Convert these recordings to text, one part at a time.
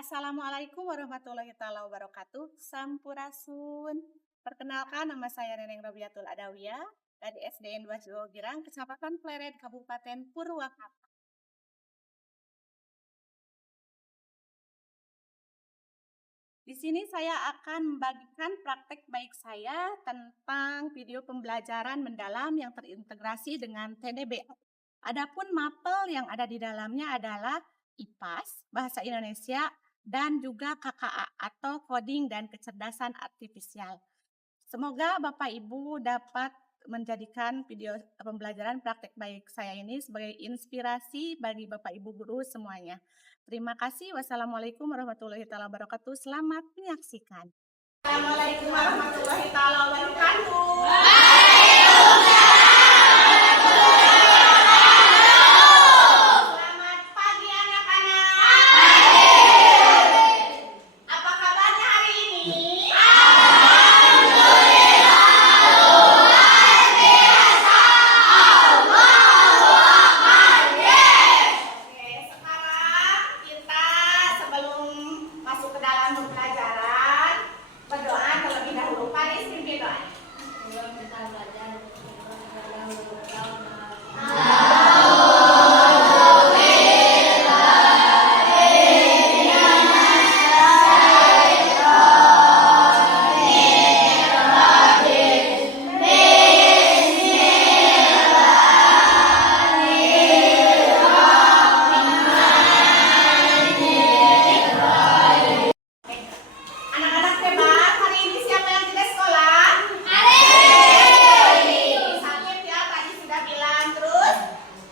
Assalamualaikum warahmatullahi taala wabarakatuh. Sampurasun. Perkenalkan, nama saya Neneng Robiatul Adawiyah dari SDN 2 Girang, Kecamatan Pleret, Kabupaten Purwakarta. Di sini saya akan membagikan praktek baik saya tentang video pembelajaran mendalam yang terintegrasi dengan TDBA. Adapun mapel yang ada di dalamnya adalah IPAS, Bahasa Indonesia, dan juga KKA atau Coding dan Kecerdasan Artifisial. Semoga Bapak Ibu dapat menjadikan video pembelajaran praktek baik saya ini sebagai inspirasi bagi Bapak Ibu guru semuanya. Terima kasih. Wassalamualaikum warahmatullahi wabarakatuh. Selamat menyaksikan. Assalamualaikum warahmatullahi wabarakatuh. Selamat pagi anak-anak. Apa kabarnya hari ini? Masuk ke dalam pembelajaran, berdoa terlebih dahulu. Paris pimpin doa. Anak-anak hebat, hari ini siapa yang tidak sekolah? Sakit ya, tadi sudah bilang. Terus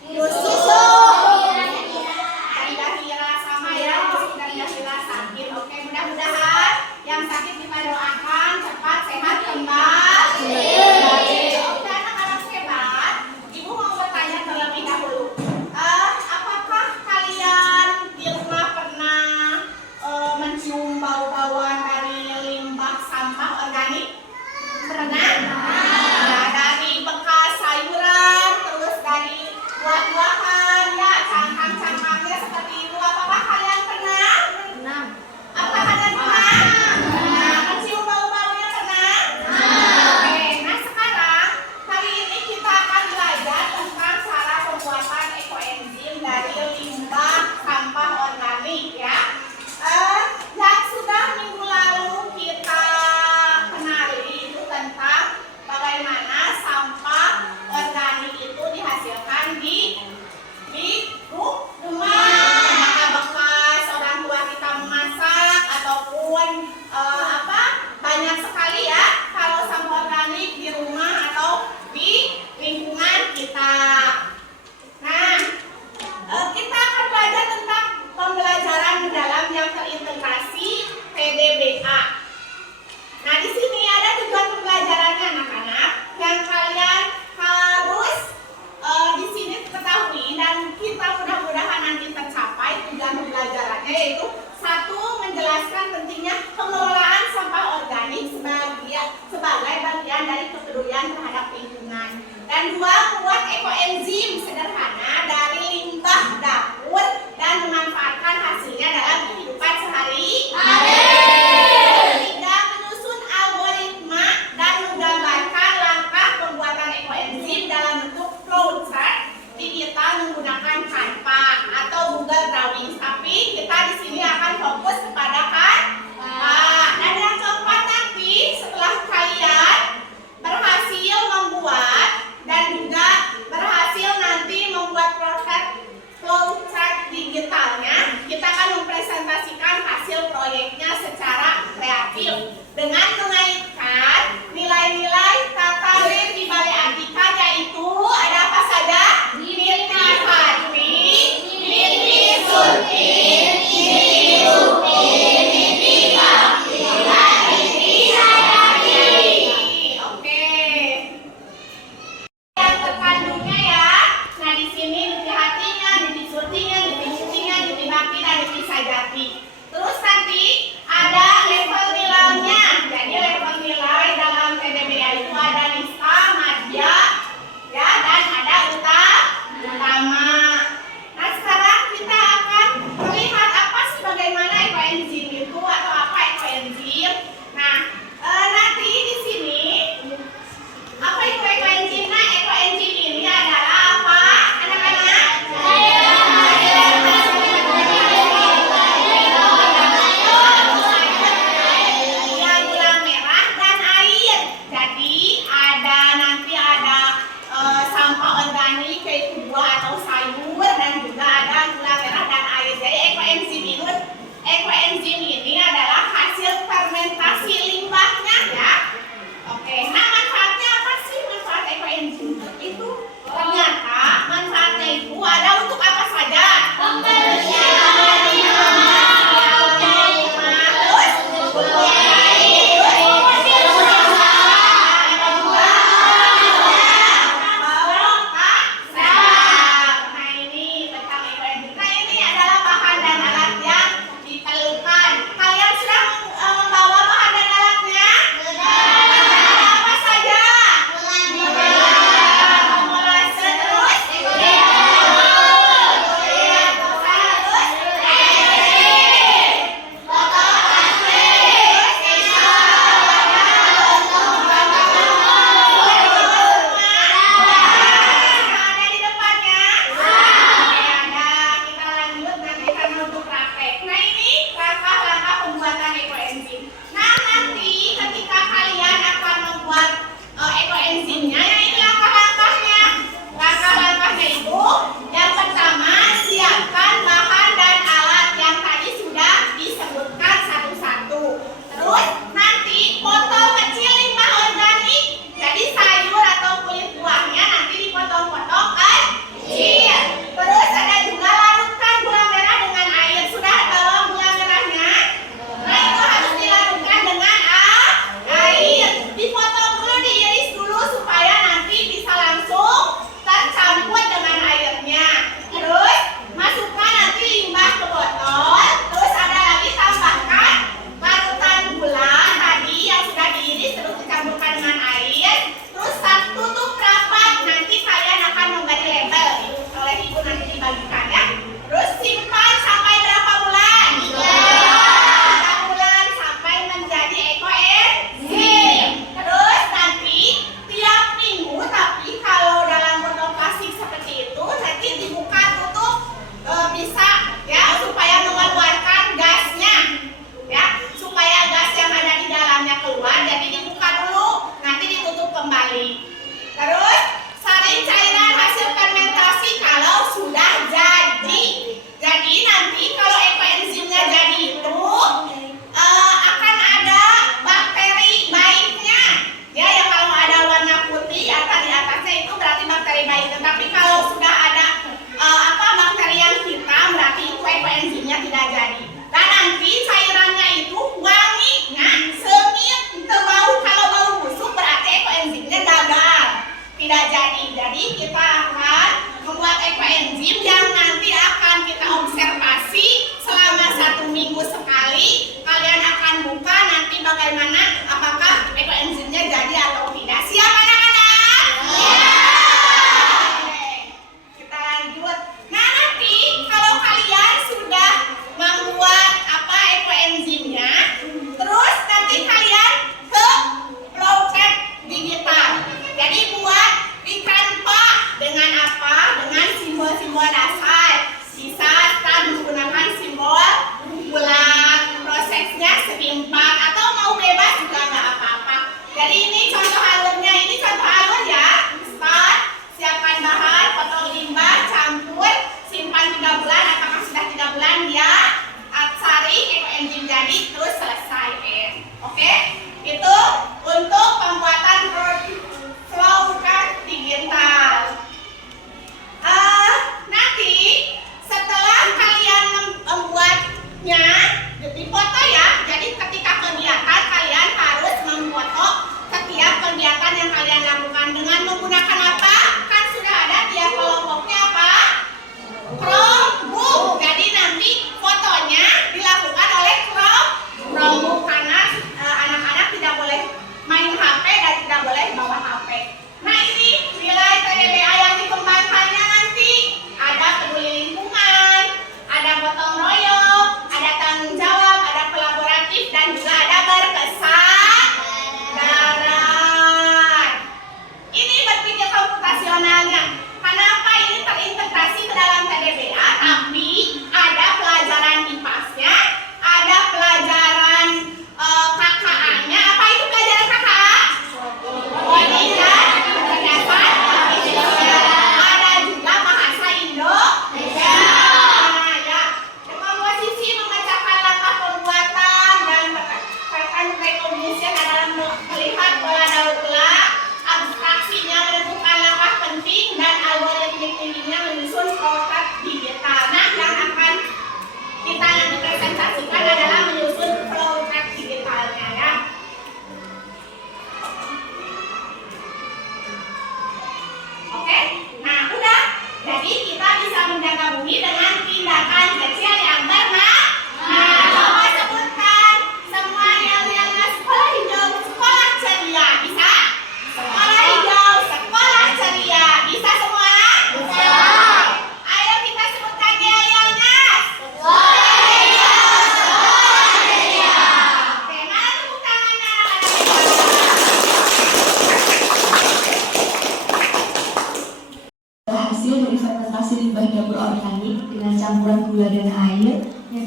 Yusuf dan Dahira sama ya, Yusuf dan Dahira sakit. Oke, mudah-mudahan yang sakit kita doakan cepat sehat kembali. Oke, anak-anak hebat, Ibu mau bertanya terlebih dahulu. Apakah kalian di rumah pernah mencium bau-bauan dari limbah sampah organik? Pernah? Nah, dari bekas sayuran, terus dari buah-buahan, ya cangkang-cangkangnya seperti itu. Apakah kalian pernah? Pernah. Apakah kalian pernah? Nah, mencium bau-baunya pernah? Oke, nah sekarang hari ini kita akan belajar tentang cara pembuatan ekoenzim dari limbah sampah organik ya. Yang sudah minggu lalu kita kenali itu tentang bagaimana sampah organik itu dihasilkan di rumah. Maka bekas orang tua kita memasak ataupun banyak sekali ya kalau sampah organik di rumah atau di lingkungan kita. Nah, kita akan belajar tentang pembelajaran mendalam yang terintegrasi TDBA. Nah, di sini ada tujuan pembelajarannya anak-anak yang kalian harus di sini ketahui dan kita mudah-mudahan nanti tercapai tujuan pembelajarannya, yaitu satu, menjelaskan pentingnya pengelolaan sampah organik sebagai bagian dari kepedulian terhadap lingkungan, dan dua, membuat ekoenzim sederhana dari limbah dapur dan memanfaatkan hasilnya dalam kehidupan sehari-hari. Tiga, menyusun algoritma dan menggambarkan langkah pembuatan ekoenzim dalam bentuk flowchart digital menggunakan Canva atau Google Drawing. Tapi kita di sini akan fokus kepada Canva. Dan yang keempat, nanti setelah kalian berhasil membuat dan juga berhasil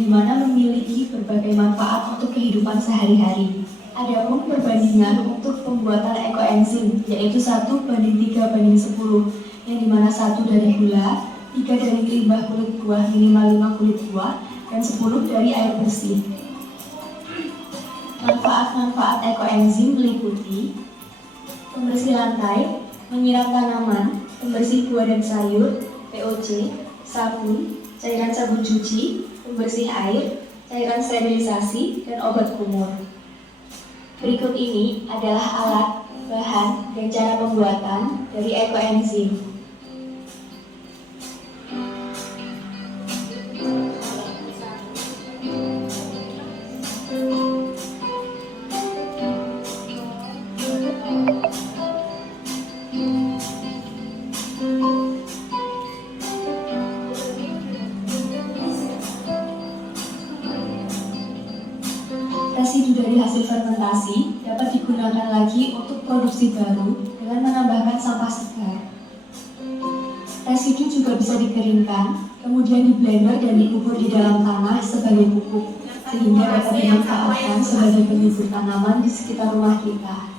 dimana memiliki berbagai manfaat untuk kehidupan sehari-hari. Adapun perbandingan untuk pembuatan ekoenzim yaitu 1:3:10, yang dimana 1 dari gula, 3 dari limbah kulit buah minimal 5 kulit buah, dan 10 dari air bersih. Manfaat-manfaat ekoenzim meliputi pembersih lantai, menyiram tanaman, pembersih buah dan sayur, POC, sabun, cairan sabun cuci, pembersih air, cairan sterilisasi, dan obat kumur. Berikut ini adalah alat, bahan, dan cara pembuatan dari ekoenzim. Residu dari hasil fermentasi dapat digunakan lagi untuk produksi baru dengan menambahkan sampah segar. Residu juga bisa dikeringkan, kemudian diblender dan dikubur di dalam tanah sebagai pupuk, sehingga dapat dimanfaatkan sebagai penyubur tanaman di sekitar rumah kita.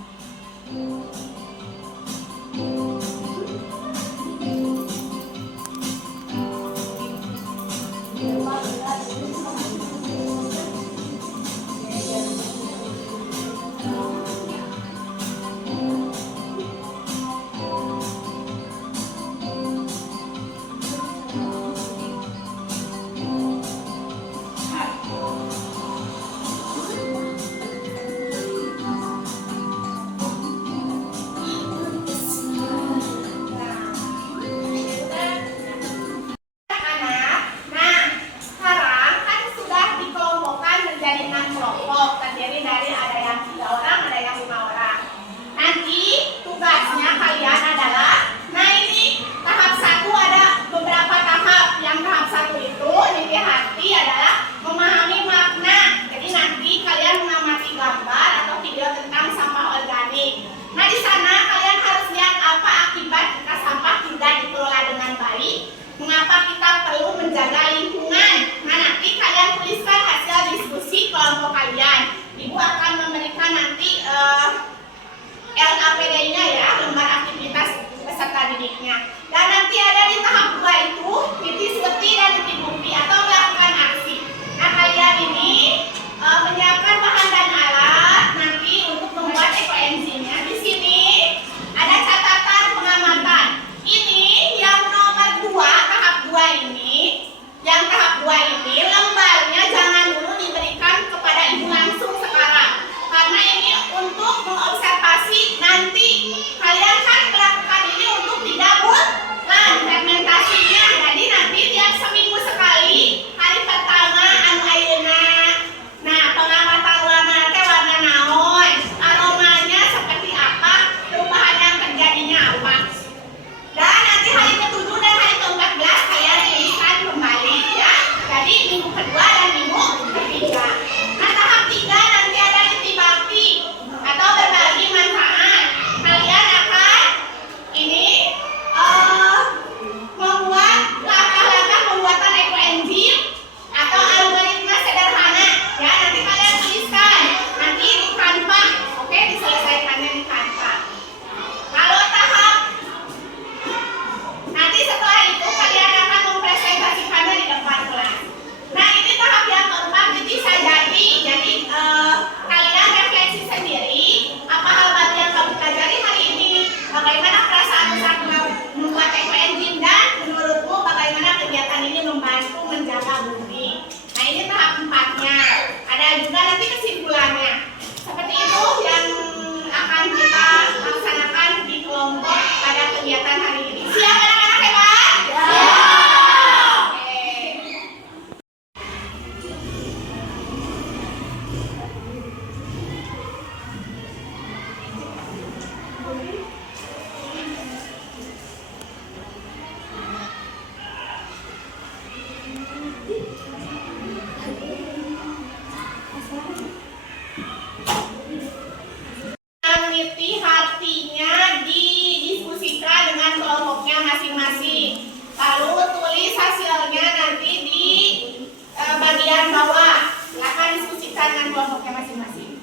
kelompoknya masing-masing.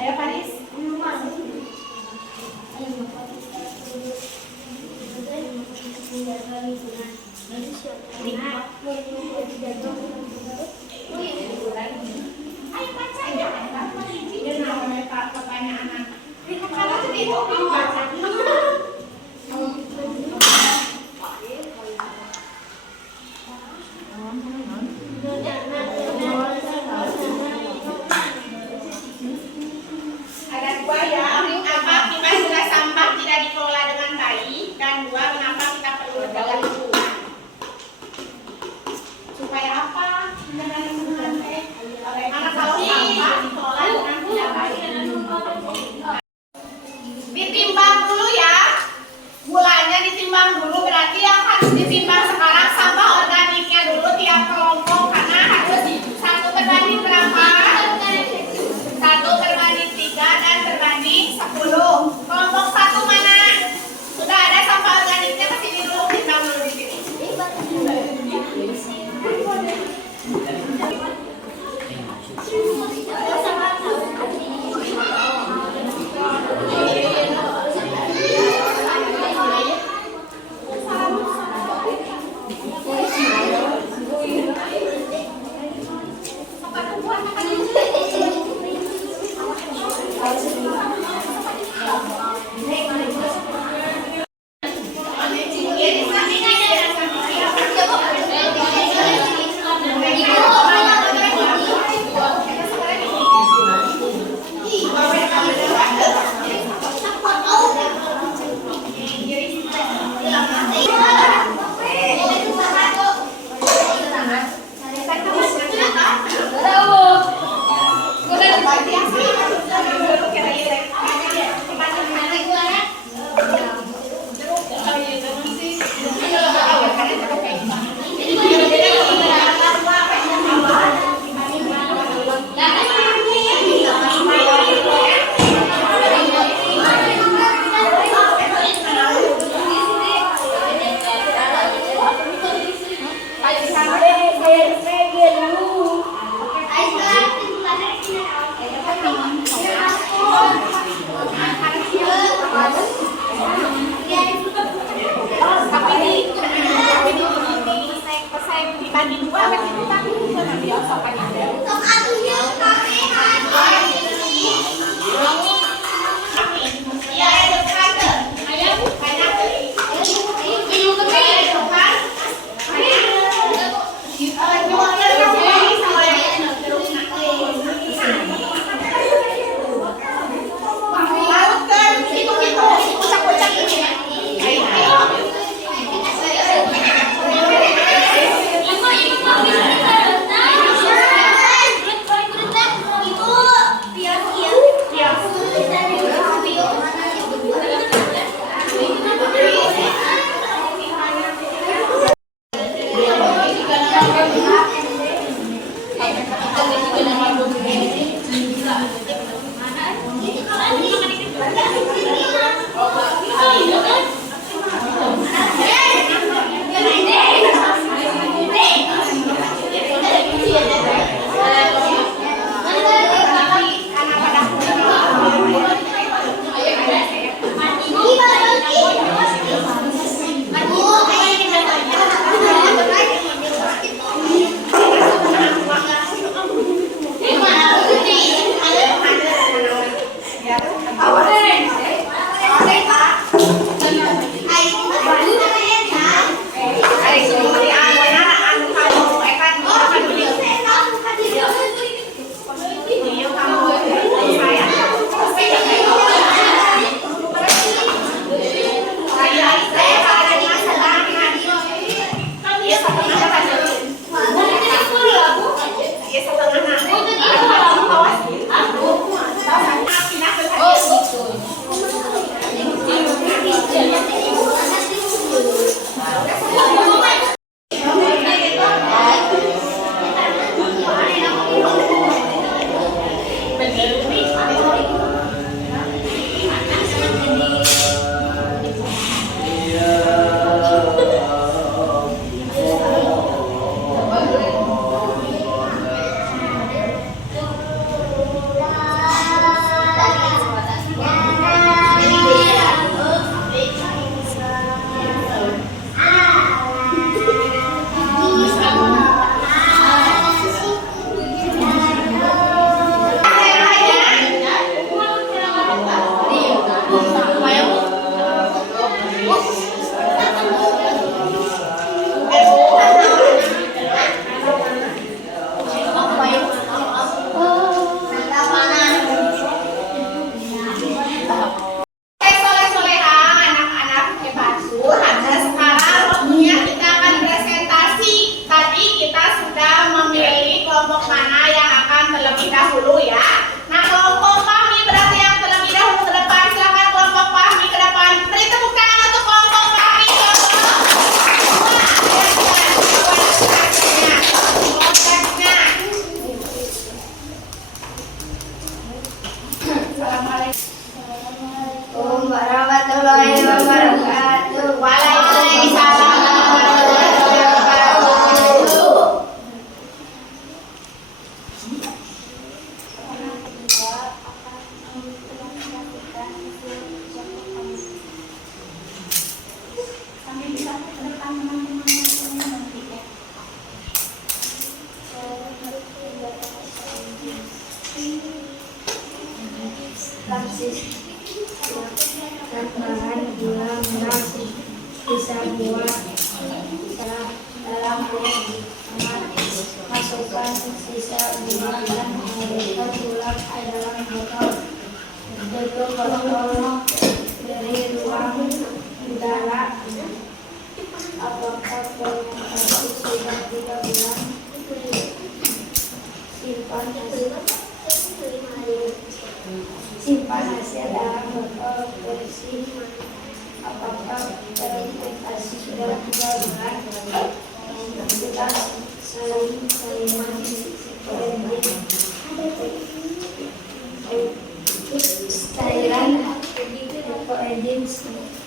Ayo Paris. Ayo baca ya. Dia namanya pertanyaan. Kalau sedih itu baca. Ada dua ya. Apa kita sudah sampah tidak dikelola dengan baik, dan dua mengapa kita perlu menjaga lingkungan. Supaya apa? Menjaga lingkungan. Bagaimana kalau sampah dikelola dengan tidak baik? Ditimbang dulu ya. Gulanya ditimbang dulu, berarti yang harus ditimbang sekarang sampah organiknya dulu tiap kelompok, karena harus 1/berapa? 1/3 dan berbanding 10. Kelompok 1 mana? Sudah ada sampah organiknya, kesini dulu, timbang dulu di sini. Bahan gula merah sisa buah dalam air hangat. Masukkan sisa buah dan haluskan gula ke dalam botol. Tutup botol dari ruang udara. Apakah fermentasi sudah 3 bulan? Simpan hasil dalam botol bersih. Apakah fermentasi sudah 3 bulan? Kita saling cairan enzim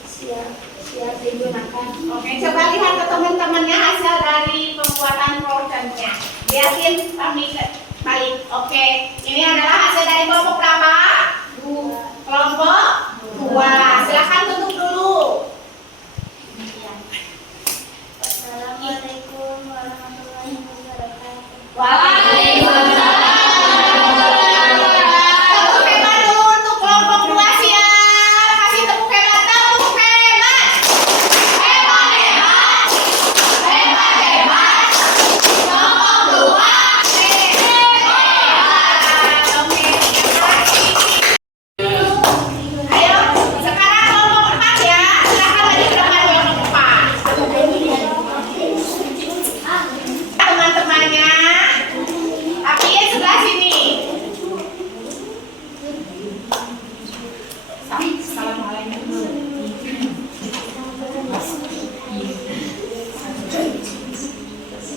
siap digunakan. Oke, coba lihat ke teman-temannya hasil dari pembuatan proteinnya. Lihatin kami balik. Oke, ini adalah hasil dari kelompok berapa? Kelompok 2. Silakan tutup dulu. Assalamualaikum warahmatullahi wabarakatuh. Waalaikumsalam. Tepuk hebat dulu untuk kelompok 2 siap. Kasih tepuk hebat, tepuk hebat. Hebat, hebat. Hebat, hebat. Kelompok 2 hebat. Oke, ayo, sekarang kelompok 4 ya. Silakan lagi ke depan kelompok 4. Teman-temannya, apiin sebelah sini. Assalamualaikum.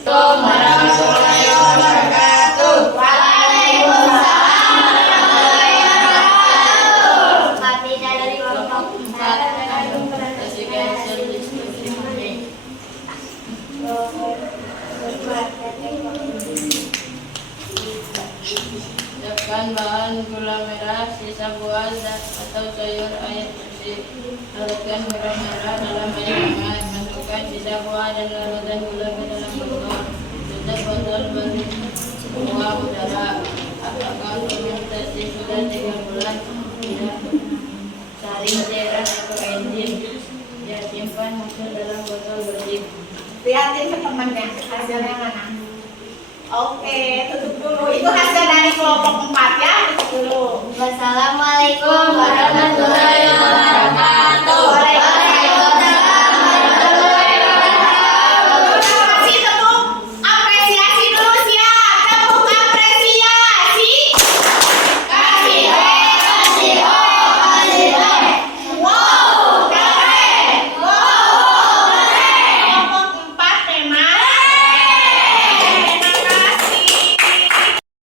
Warahmatullahi wabarakatuh. Waalaikumsalam warahmatullahi wabarakatuh. Kami dari kelompok 4 Siapkan bahan gula merah, sisa buah atau sayur, air bersih. Larutkan gula merah dalam air hangat. Masukkan sisa buah dan larutan gula ke dalam botol. Tutup botol beri buah udara. Apakah fermentasi sudah 3 bulan? Tidak. Saring cairan atau enzim. Ya, simpan hasil dalam botol bersih. Lihatin ke temannya hasilnya mana. Oke, tutup dulu. Itu hasil dari kelompok 4 ya. Tutup dulu. Wassalamualaikum warahmatullahi wabarakatuh. Waalaikumsalam warahmatullahi wabarakatuh. Terima kasih, tepuk apresiasi dulu siap. Tepuk apresiasi. Kasih kasih kasih. Wow, keren. Wow, keren. Kelompok 4 memang. Terima kasih.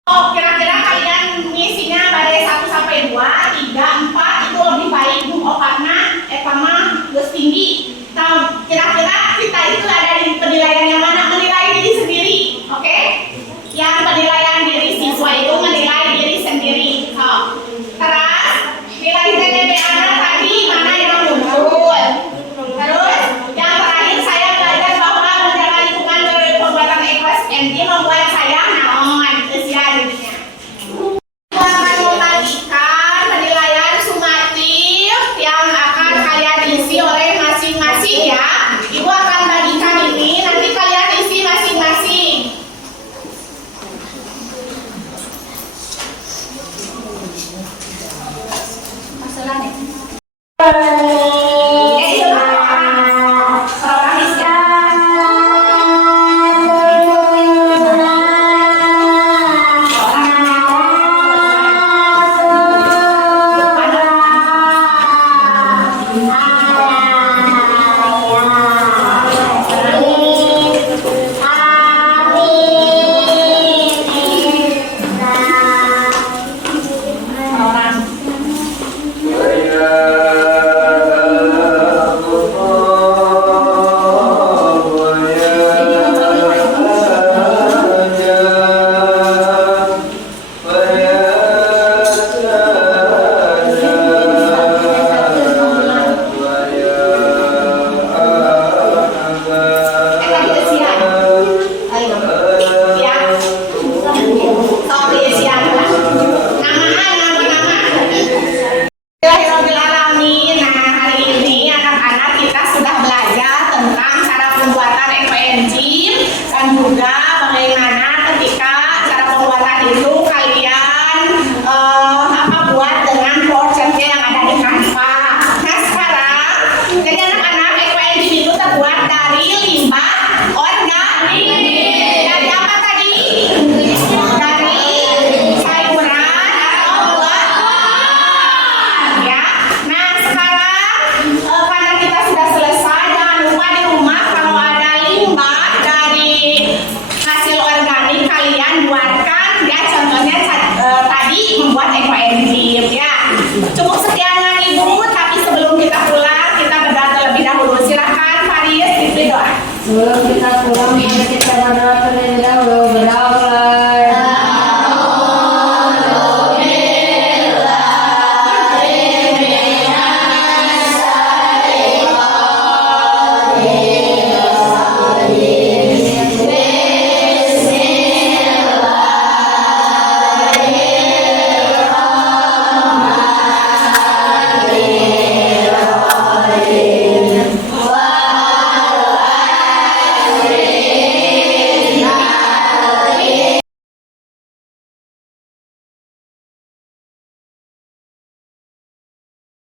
Oh, kira-kira kalian ngisinya dari 1 sampai 2, 3, 4 itu lebih baik Bu. Oh, karena mah geus tinggi. Nah, kira-kira kita itu ada di penilaian yang mana? Menilai diri sendiri, oke? Yang penilaian diri siswa itu menilai diri sendiri. Oh. Terus nilai TDP Anda tadi mana yang muncul? Terus yang terakhir saya belajar bahwa menjaga lingkungan dari pembuatan EQS NG membuat saya naon.